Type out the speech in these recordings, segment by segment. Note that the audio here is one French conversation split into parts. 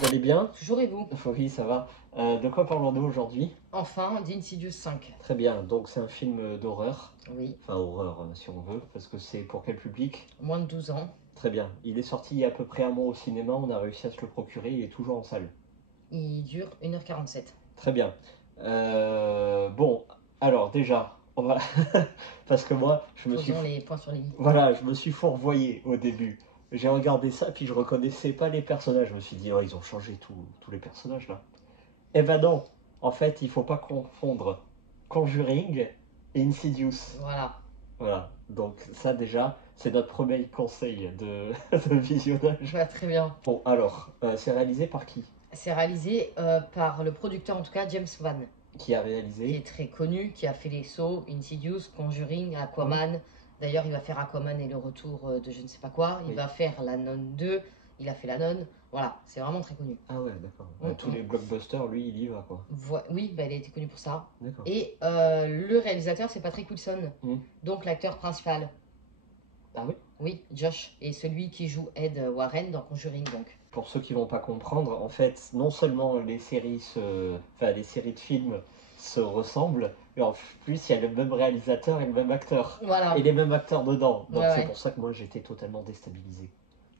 Vous allez bien? Toujours et vous? Oui, ça va. De quoi parlons-nous aujourd'hui? Enfin, d'Insidious 5. Très bien, donc c'est un film d'horreur. Oui, Enfin, horreur si on veut, parce que c'est pour quel public? moins de 12 ans. Très bien. Il est sorti il y a à peu près un mois au cinéma, on a réussi à se le procurer, il est toujours en salle. Il dure 1h47. Très bien. Bon, alors déjà, on va... parce que moi, Faisons les points sur les i. Voilà, je me suis fourvoyé au début. J'ai regardé ça, puis je reconnaissais pas les personnages. Je me suis dit, oh, ils ont changé tous les personnages là. Eh ben non, en fait, il faut pas confondre Conjuring et Insidious. Voilà. Voilà, donc ça déjà, c'est notre premier conseil de visionnage. Très bien. Bon, alors, c'est réalisé par qui? C'est réalisé par le producteur, en tout cas, James Wan, Qui a qui réalisé? est très connu, qui a fait les sauts, Insidious, Conjuring, Aquaman. D'ailleurs, il va faire Aquaman et le retour de je ne sais pas quoi. Il Oui. va faire La Nonne 2. Il a fait La Nonne. Voilà, c'est vraiment très connu. Ah ouais, d'accord. Tous les blockbusters, lui, il y va quoi. Oui, bah, il a été connu pour ça. D'accord. Et le réalisateur, c'est Patrick Wilson, donc l'acteur principal. Ah oui? Oui, Josh, et celui qui joue Ed Warren dans Conjuring, donc. Pour ceux qui vont pas comprendre, en fait, non seulement les séries de films se ressemblent, mais en plus il y a le même réalisateur et le même acteur. Voilà. Et les mêmes acteurs dedans. Donc Ouais, c'est ouais. pour ça que moi j'étais totalement déstabilisé.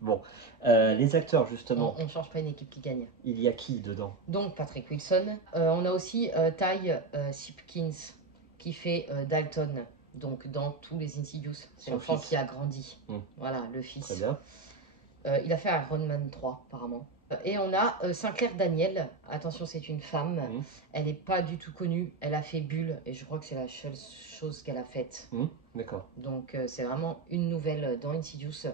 Bon, les acteurs justement, On change pas une équipe qui gagne. il y a qui dedans? Donc Patrick Wilson. On a aussi Ty Simpkins qui fait Dalton, donc dans tous les Insidious. C'est Son l'enfant fils. qui a grandi. Voilà, le Très fils. bien. Il a fait Iron Man 3 apparemment. Et on a Sinclair Daniel. Attention, c'est une femme. Elle n'est pas du tout connue. Elle a fait Bulle et je crois que c'est la seule chose qu'elle a faite. D'accord. Donc c'est vraiment une nouvelle dans Insidious.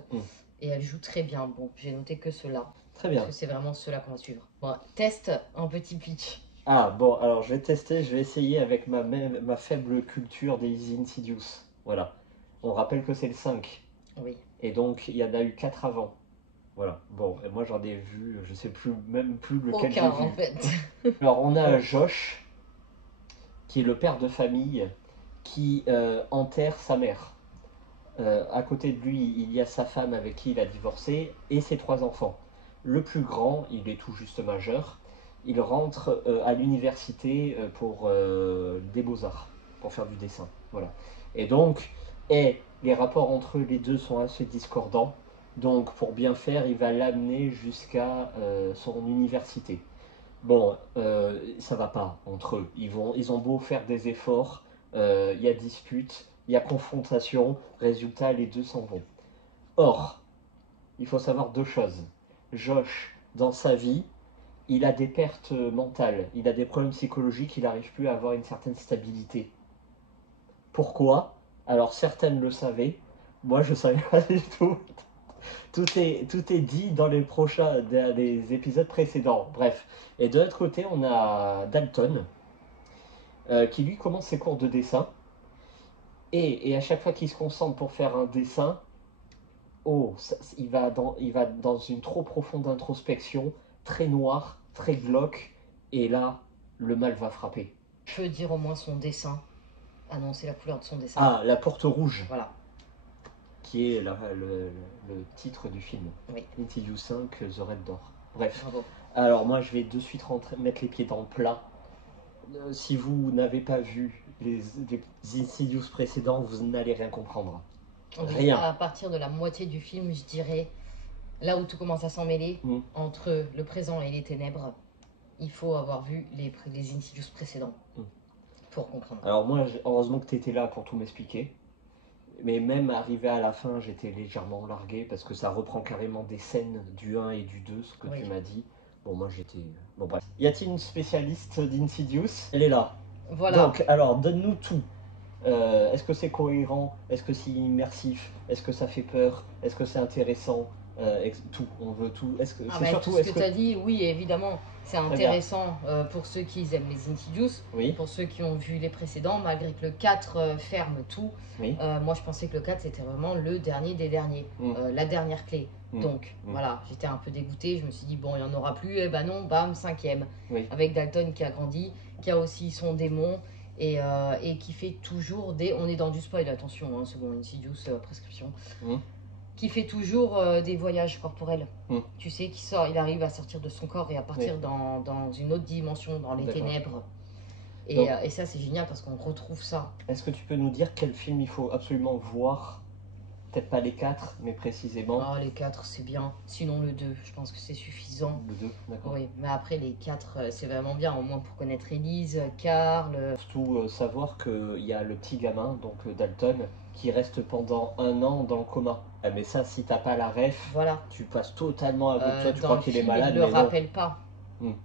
Et elle joue très bien. Bon, j'ai noté que cela. Très bien. Parce que c'est vraiment cela qu'on va suivre. Bon, test un petit pitch. Ah bon, alors je vais tester, je vais essayer avec ma faible culture des Insidious. Voilà. On rappelle que c'est le 5. Oui. Et donc il y en a eu 4 avant. Voilà, bon, et moi j'en ai vu, je sais plus, même plus lequel j'ai Aucun vu. en fait. Alors on a Josh, qui est le père de famille, qui enterre sa mère. À côté de lui, il y a sa femme avec qui il a divorcé et ses 3 enfants. Le plus grand, il est tout juste majeur, il rentre à l'université pour des beaux-arts, pour faire du dessin. Voilà. Et donc, les rapports entre les deux sont assez discordants. Donc, pour bien faire, il va l'amener jusqu'à son université. Bon, ça va pas entre eux. Ils ont beau faire des efforts, il y a dispute, il y a confrontation, résultat, les deux s'en vont. Or, il faut savoir 2 choses. Josh, dans sa vie, il a des pertes mentales, il a des problèmes psychologiques, il n'arrive plus à avoir une certaine stabilité. Pourquoi? Alors, certaines le savaient, moi je ne savais pas du tout. Tout est dit dans les prochains des épisodes précédents. Bref. Et de l'autre côté, on a Dalton, qui lui commence ses cours de dessin. Et à chaque fois qu'il se concentre pour faire un dessin, il va dans une trop profonde introspection, très noire, très glauque. Et là, le mal va frapper. Je veux dire au moins son dessin. Annoncer la couleur de son dessin. Ah, la porte rouge. Voilà. Qui est le titre du film. Oui. Insidious 5, The Red Door. Bref. Bravo. Alors moi je vais de suite mettre les pieds dans le plat. Si vous n'avez pas vu les Insidious précédents, vous n'allez rien comprendre. Rien. À partir de la moitié du film, je dirais, là où tout commence à s'en mêler, entre le présent et les ténèbres, il faut avoir vu les Insidious précédents pour comprendre. Alors moi, heureusement que tu étais là pour tout m'expliquer. Mais même arrivé à la fin, j'étais légèrement largué parce que ça reprend carrément des scènes du 1 et du 2, ce que tu m'as dit. Bon, moi j'étais... Bon, bref. Y a-t-il une spécialiste d'Insidious? Elle est là. Voilà. Donc, alors, donne-nous tout. Est-ce que c'est cohérent? Est-ce que c'est immersif? Est-ce que ça fait peur? Est-ce que c'est intéressant? Tout, on veut tout. Est-ce que c'est surtout tout ce que tu as dit, oui, évidemment, c'est intéressant pour ceux qui aiment les Insidious, pour ceux qui ont vu les précédents, malgré que le 4 ferme tout. Moi, je pensais que le 4 c'était vraiment le dernier des derniers, la dernière clé. Donc, voilà, j'étais un peu dégoûtée. Je me suis dit, bon, il n'y en aura plus. Et ben non, bam, 5e. Avec Dalton qui a grandi, qui a aussi son démon. Et qui fait toujours des... On est dans du spoil, attention, hein, c'est bon, Insidious, prescription. qui fait toujours des voyages corporels. Tu sais, il arrive à sortir de son corps et à partir dans une autre dimension, dans les ténèbres. Et ça, c'est génial parce qu'on retrouve ça. Est-ce que tu peux nous dire quel film il faut absolument voir? Peut-être pas les 4, mais précisément. Ah, les 4, c'est bien. Sinon, le 2, je pense que c'est suffisant. Le 2, d'accord. Oui, mais après, les 4, c'est vraiment bien, au moins pour connaître Élise, Karl. Surtout savoir qu'il y a le petit gamin, donc Dalton, qui reste pendant 1 an dans le coma. Mais ça, si t'as pas la ref, voilà. Tu passes totalement à bout de toi, tu crois qu'il est malade, mais il ne le rappelle pas.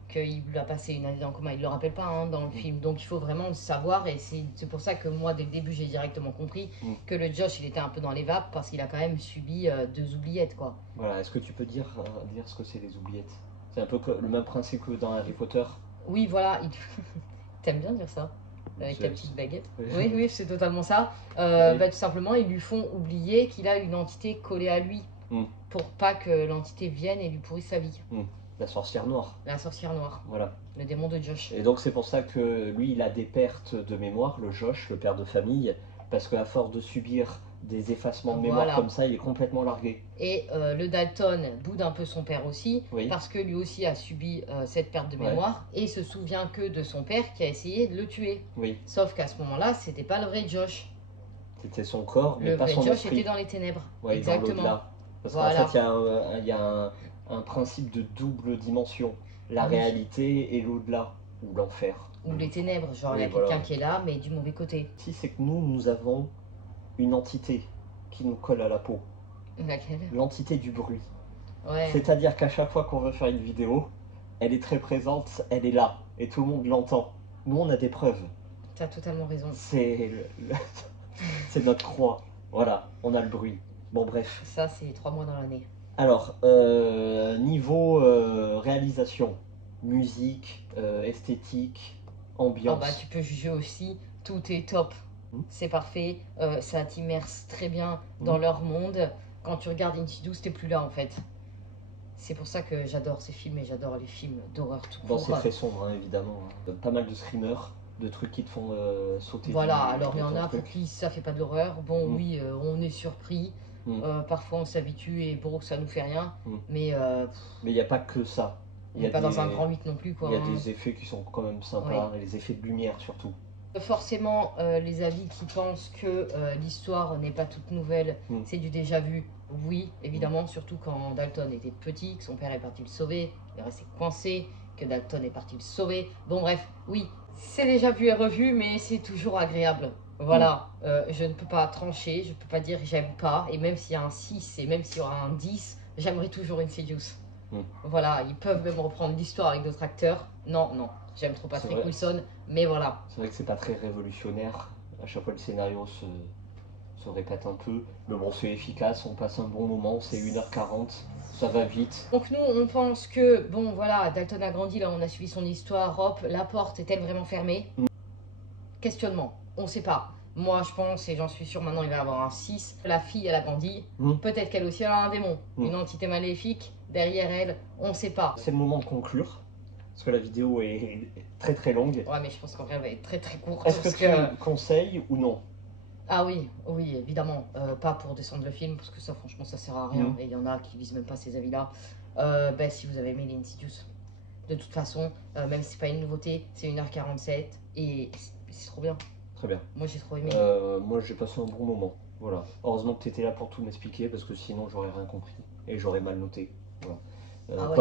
Qu'il a passé une année dans le coma, il ne le rappelle pas dans le film, donc il faut vraiment le savoir, et c'est pour ça que moi dès le début j'ai directement compris que le Josh il était un peu dans les vapes parce qu'il a quand même subi 2 oubliettes quoi. Voilà, est-ce que tu peux dire ce que c'est les oubliettes? C'est un peu le même principe que dans Harry Potter. Oui voilà, t'aimes bien dire ça avec ta petite baguette. Oui, c'est totalement ça. Tout simplement ils lui font oublier qu'il a une entité collée à lui pour pas que l'entité vienne et lui pourrisse sa vie. La sorcière noire. La sorcière noire. Voilà. Le démon de Josh. Et donc c'est pour ça que lui, il a des pertes de mémoire, le Josh, le père de famille, parce qu'à force de subir des effacements de mémoire comme ça, il est complètement largué. Et le Dalton boude un peu son père aussi, parce que lui aussi a subi cette perte de mémoire, et se souvient que de son père qui a essayé de le tuer. Sauf qu'à ce moment-là, c'était pas le vrai Josh. C'était son corps, mais pas son esprit. Le vrai Josh était dans les ténèbres. Exactement. Parce qu'en fait, il y a un principe de double dimension. La réalité et l'au-delà, ou l'enfer. Ou les ténèbres, genre il y a quelqu'un qui est là, mais du mauvais côté. Si, c'est que nous avons une entité qui nous colle à la peau. Laquelle? L'entité du bruit. C'est-à-dire qu'à chaque fois qu'on veut faire une vidéo, elle est très présente, elle est là, et tout le monde l'entend. Nous, on a des preuves. T'as totalement raison. C'est notre croix. Voilà, on a le bruit. Bon, bref. Ça, c'est 3 mois dans l'année. Alors, niveau réalisation, musique, esthétique, ambiance. Tu peux juger aussi, tout est top. C'est parfait, ça t'immerse très bien dans leur monde. Quand tu regardes Insidious, t'es plus là en fait. C'est pour ça que j'adore ces films et j'adore les films d'horreur tout court. C'est très sombre, évidemment. Pas mal de screamers, de trucs qui te font sauter. Voilà, alors il y en a pour qui ça fait pas de l'horreur. Bon, oui, on est surpris. Parfois on s'habitue et pour ça nous fait rien. Mais il n'y a pas que ça. Il n'y a pas dans un grand 8 non plus. Il y a des effets qui sont quand même sympas, et les effets de lumière surtout. Forcément, les avis qui pensent que l'histoire n'est pas toute nouvelle, c'est du déjà vu. Oui, évidemment, surtout quand Dalton était petit, que son père est parti le sauver, il est resté coincé, que Dalton est parti le sauver. Bon bref, oui, c'est déjà vu et revu, mais c'est toujours agréable. Voilà, je ne peux pas trancher, je ne peux pas dire j'aime pas, et même s'il y a un 6 et même s'il y aura un 10, j'aimerais toujours Insidious. Voilà, ils peuvent même reprendre l'histoire avec d'autres acteurs. Non, j'aime trop Patrick Wilson, mais voilà. C'est vrai que c'est pas très révolutionnaire, à chaque fois le scénario se répète un peu, mais bon c'est efficace, on passe un bon moment, c'est 1h40, ça va vite. Donc nous on pense que, bon voilà, Dalton a grandi, là on a suivi son histoire, hop, la porte est-elle vraiment fermée? Questionnement, on sait pas. Moi je pense, et j'en suis sûre maintenant il va y avoir un 6, la fille elle a grandi, peut-être qu'elle aussi elle a un démon, une entité maléfique, derrière elle, on sait pas. C'est le moment de conclure, parce que la vidéo est très très longue. Ouais mais je pense qu'en vrai elle va être très très courte. Est-ce que tu conseilles ou non? Ah oui, évidemment, pas pour descendre le film, parce que ça franchement ça sert à rien, et il y en a qui visent même pas ces avis-là. Si vous avez aimé les Insidious, de toute façon, même si c'est pas une nouveauté, c'est 1h47, et c'est trop bien. Très bien. Moi j'ai trop aimé. Moi j'ai passé un bon moment, voilà. Heureusement que tu étais là pour tout m'expliquer, parce que sinon j'aurais rien compris, et j'aurais mal noté. Voilà.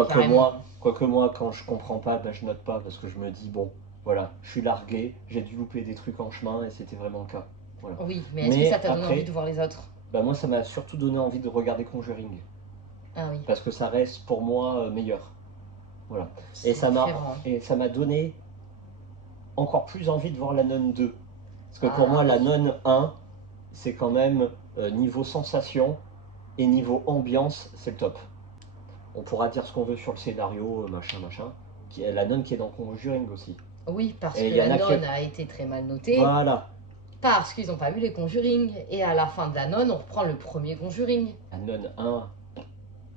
Quoique moi, quand je comprends pas, je note pas, parce que je me dis, bon, voilà, je suis largué, j'ai dû louper des trucs en chemin, et c'était vraiment le cas. Voilà. Oui, mais est-ce que ça t'a donné envie de voir les autres? Moi, ça m'a surtout donné envie de regarder Conjuring. Ah oui. Parce que ça reste pour moi meilleur. Voilà. Et ça m'a donné encore plus envie de voir la Nun 2. Parce que pour moi, la Nun 1, c'est quand même niveau sensation et niveau ambiance, c'est le top. On pourra dire ce qu'on veut sur le scénario, machin. La Nun qui est dans Conjuring aussi. Oui, parce que la Nun a été très mal notée. Voilà. Parce qu'ils n'ont pas vu les Conjuring. Et à la fin de la Nonne, on reprend le premier Conjuring. La Nonne 1.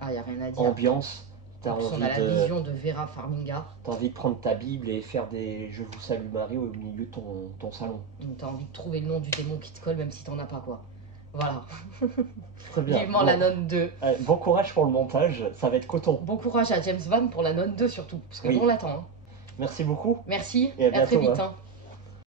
Ah, il n'y a rien à dire. Ambiance. On a la vision de Vera Farmiga. T'as envie de prendre ta Bible et faire des Je vous salue Marie au milieu de ton salon. T'as envie de trouver le nom du démon qui te colle, même si t'en as pas, quoi. Voilà. Très bien. Vivement la nonne 2. Bon courage pour le montage, ça va être coton. Bon courage à James Van pour la nonne 2 surtout, parce que nous on l'attend. Hein. Merci beaucoup. Merci, et à très vite. Hein.